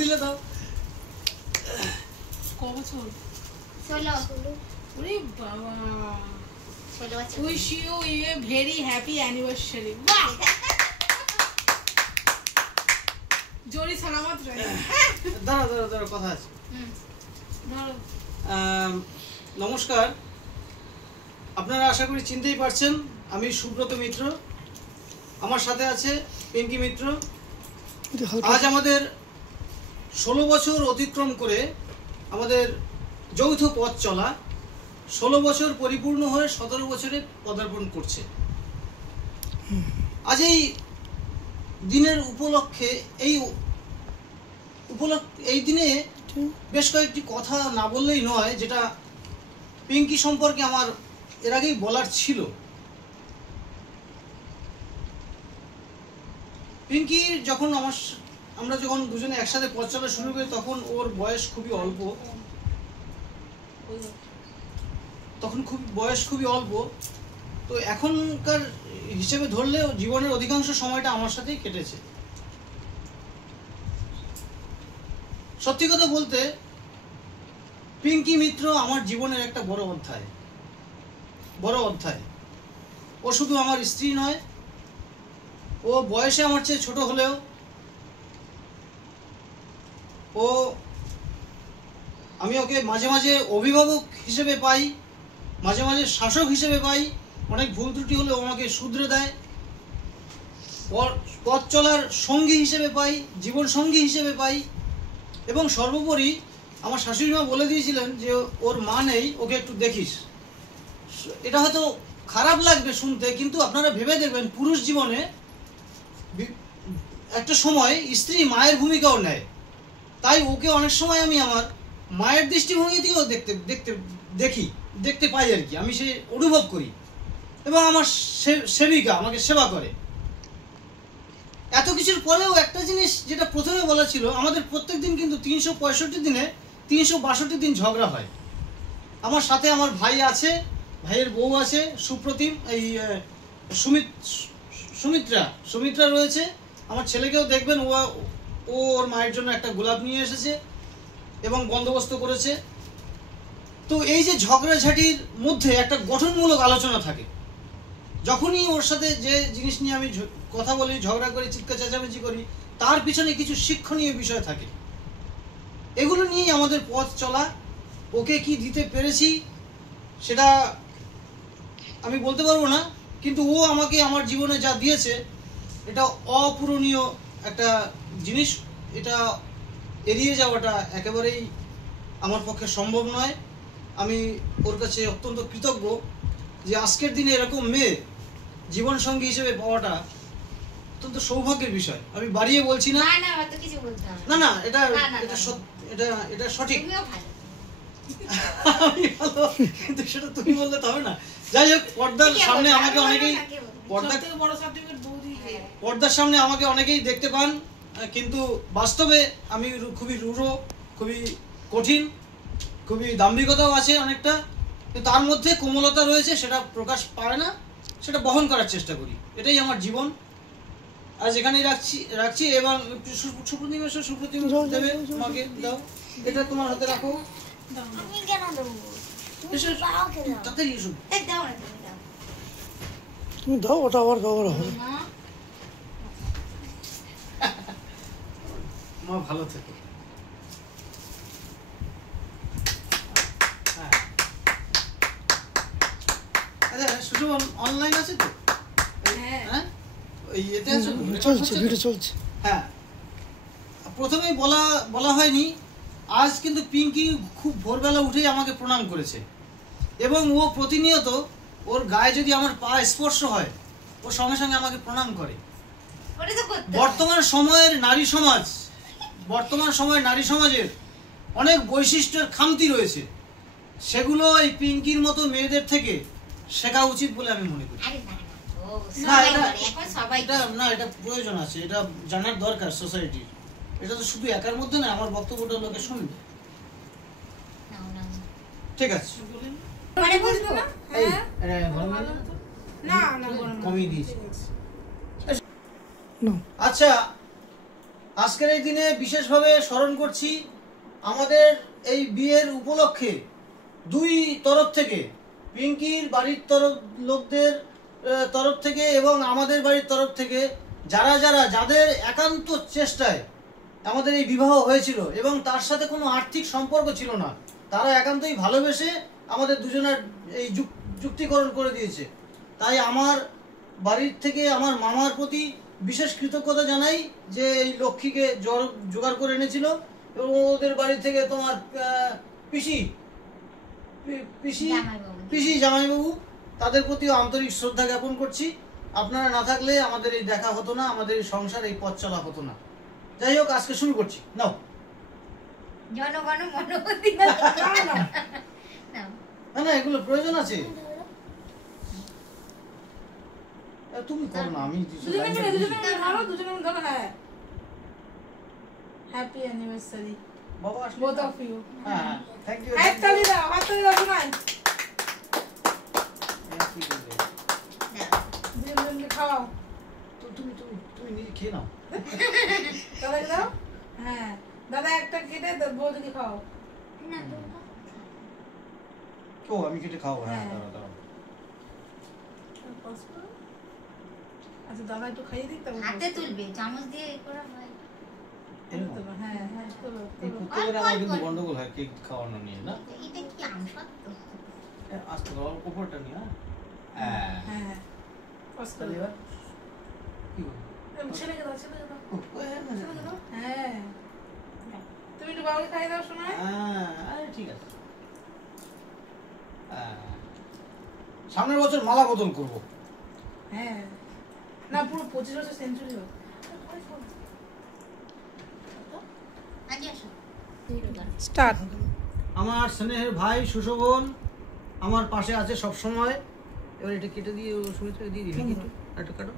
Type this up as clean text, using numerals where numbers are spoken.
দিলে দাও। ক বছর? 16। ওরে বাবা, 16 বছর। Wish you a very happy anniversary. বাহ, জোরে সালামত রহে। দাঁড়াও কথা আছে। ধরো। নমস্কার, আপনারা আশা করি চিনতেই পারছেন আমি সুব্রত মিত্র, আমার সাথে আছে পিঙ্কি মিত্র। আজ আমাদের 16 বছর অতিক্রম করে আমাদের যৌথ পথ চলা 16 বছর পরিপূর্ণ হয়ে 17 বছরে পদার্পণ করছে। আজ এই দিনের উপলক্ষে এই দিনে বেশ কয়েকটি কথা না বললেই নয়, যেটা পিঙ্কি সম্পর্কে আমার এর আগেই বলার ছিল। পিঙ্কি যখন আমরা যখন দুজনে একসাথে পথ চলা শুরু করি তখন ওর বয়স খুবই অল্প, খুবই অল্প। তো এখনকার হিসেবে ধরলেও জীবনের অধিকাংশ সময়টা আমার সাথেই কেটেছে। সত্যি কথা বলতে পিঙ্কি মিত্র আমার জীবনের একটা বড় অধ্যায়। ও শুধু আমার স্ত্রী নয়, ও বয়সে আমার চেয়ে ছোট হলেও আমি ওকে মাঝে মাঝে অভিভাবক হিসেবে পাই, মাঝে মাঝে শাসক হিসেবে পাই। অনেক ভুল ত্রুটি হলে ও আমাকে শুধরে দেয়। পথ চলার সঙ্গী হিসেবে পাই, জীবন সঙ্গী হিসেবে পাই। এবং সর্বোপরি আমার শাশুড়ি মা বলে দিয়েছিলেন যে ওর মা নেই, ওকে একটু দেখিস। এটা হয়তো খারাপ লাগবে শুনতে, কিন্তু আপনারা ভেবে দেখবেন পুরুষ জীবনে একটা সময় স্ত্রী মায়ের ভূমিকাও নেয়। তাই ওকে অনেক সময় আমি আমার মায়ের দৃষ্টিভঙ্গিতেও দেখতে পাই আর কি, আমি সে অনুভব করি। এবং আমার সেবিকা আমাকে সেবা করে। এত কিছুর পরেও একটা জিনিস যেটা প্রথমে বলা ছিল, আমাদের প্রত্যেক দিন কিন্তু 365 দিনে 362 দিন ঝগড়া হয়। আমার সাথে আমার ভাই আছে, ভাইয়ের বউ আছে, সুপ্রতিম, এই সুমিত্রা রয়েছে। আমার ছেলেকেও দেখবেন, ও ওর মায়ের জন্য একটা গোলাপ নিয়ে এসেছে এবং বন্দোবস্ত করেছে। তো এই যে ঝগড়াঝাটির মধ্যে একটা গঠনমূলক আলোচনা থাকে। যখনই ওর সাথে যে জিনিস নিয়ে আমি কথা বলি, ঝগড়া করি, চিৎকার চেঁচামেচি করি, তার পিছনে কিছু শিক্ষণীয় বিষয় থাকে। এগুলো নিয়েই আমাদের পথ চলা। ওকে কি দিতে পেরেছি সেটা আমি বলতে পারবো না, কিন্তু ও আমাকে আমার জীবনে যা দিয়েছে এটা অপূরণীয় একটা জিনিস। এটা এড়িয়ে যাওয়াটা একেবারেই আমার পক্ষে সম্ভব নয়। আমি ওর কাছে অত্যন্ত কৃতজ্ঞ যে আজকের দিনে এরকম মেয়ে জীবন সঙ্গী হিসেবে পাওয়াটা অত্যন্ত সৌভাগ্যের বিষয়। আমি বাড়িয়ে বলছি না, না, এটা সঠিক। কিন্তু সেটা তুমি বললে তো হবে না। যাই হোক, পর্দার সামনে আমাকে অনেকেই দেখতে পান, কিন্তু বাস্তবে আমি খুবই রূঢ়, খুবই কঠিন, খুবই দাম্ভিকতাও আছে অনেকটা। কিন্তু তার মধ্যে কোমলতা রয়েছে, সেটা প্রকাশ পায় না, সেটা বহন করার চেষ্টা করি। এটাই আমার জীবন। আজ এখানেই রাখছি। এবং সুপ্রতিম দেবে, আমাকে দাও, এটা তোমার হাতে রাখো। তুমি দাও, ওটা আবার ব্যবহার হবে। মা ভালো থেকো। আচ্ছা, সুশোভন অনলাইন আছে তো? হ্যাঁ, এতে আছে, চলছে। হ্যাঁ, প্রথমেই বলা হয়নি, আজ কিন্তু পিঙ্কি খুব ভোরবেলা উঠেই আমাকে প্রণাম করেছে। এবং ও প্রতিনিয়ত ওর গায়ে যদি আমার পা স্পর্শ হয়, ও সঙ্গে সঙ্গে আমাকে প্রণাম করে। বর্তমান সময়ের নারী সমাজের অনেক বৈশিষ্ট্যের খামতি রয়েছে, সেগুলো এই পিঙ্কির মতো মেয়েদের থেকে শেখা উচিত বলে আমি মনে করি। না, এটা প্রয়োজন আছে, এটা জানার দরকার সোসাইটির। এটা তো শুধু একার মধ্যে না, আমার বক্তব্যটা লোকে শুনবে। ঠিক আছে, কমিয়ে দিয়েছি। আচ্ছা, আজকের এই দিনে বিশেষভাবে স্মরণ করছি আমাদের এই বিয়ের উপলক্ষে দুই তরফ থেকে, পিঙ্কির বাড়ির লোকদের তরফ থেকে এবং আমাদের বাড়ির তরফ থেকে যাদের একান্ত চেষ্টায় আমাদের এই বিবাহ হয়েছিল এবং তার সাথে কোনো আর্থিক সম্পর্ক ছিল না, তারা একান্তই ভালোবেসে আমাদের দুজনের এই যুক্তিকরণ করে দিয়েছে। তাই আমার বাড়ির থেকে আমার মামার প্রতি বিশেষ কৃতজ্ঞতা জানাই যে এই লক্ষ্মীকে জোগাড় করে এনেছিল, এবং ওদের বাড়ি থেকে তোমার পিসি জামাইবাবু তাদের প্রতিও আন্তরিক শ্রদ্ধা জ্ঞাপন করছি। আপনারা না থাকলে আমাদের এই দেখা হতো না, আমাদের এই সংসার এই পথ চলা হতো না। যাই হোক, আজকে শুরু করছি। নাও। জনগণ মনোবতী না না, এগুলো প্রয়োজন আছে। তুমি করো না, আমি দুজনে ধরো। হ্যাঁ, হ্যাপি অ্যানিভার্সারি বাবা আসলে both of you। হ্যাঁ, থ্যাংক ইউ। হাততালি দাও শোনাই। দুজনকে খাওয়াও। তুমি নিজে খেয়ে নাও। দাদাকে দাও। হ্যাঁ, দাদা একটা কেটে বৌদিকে খাও। ও, আমি কেটে খাওয়াবো। হ্যাঁ, হ্যাঁ। দাঁড়াও। আচ্ছা, দাদা একটু খাইয়ে দিক তবে হাতে তুলবে, চামচ দিয়ে এ করা হয়। এরকম। হ্যাঁ হ্যাঁ তোলো, এই তোলো। প্রত্যেকের আমার কিন্তু গন্ডগোল হয় কেক খাওয়ানো নিয়ে, না? এটা কি আমসত্ব? আস্তে খাওয়ার উপরটা নিয়ে। হ্যাঁ। হ্যাঁ, কষ্ট তাহলে এবার কি করবো? ছেলেকে দাও, ছেলেকে দাও। ও, ছেলেকে দাও। হ্যাঁ, তুমি একটু বাবাকে খাইয়ে দাও শোনায়। আরে ঠিক আছে। সামনের বছর মালা বদল করবো। হ্যাঁ, না পুরো 25 বছর সেঞ্চুরি হোক। আগে আসো। স্টার্ট। আমার স্নেহের ভাই সুশোভন আমার পাশে আছে সব সময়। এবার এটা কেটে দিয়ে সুমিত্রাকে দিয়ে দিবি, কিন্তু একটু কাটো।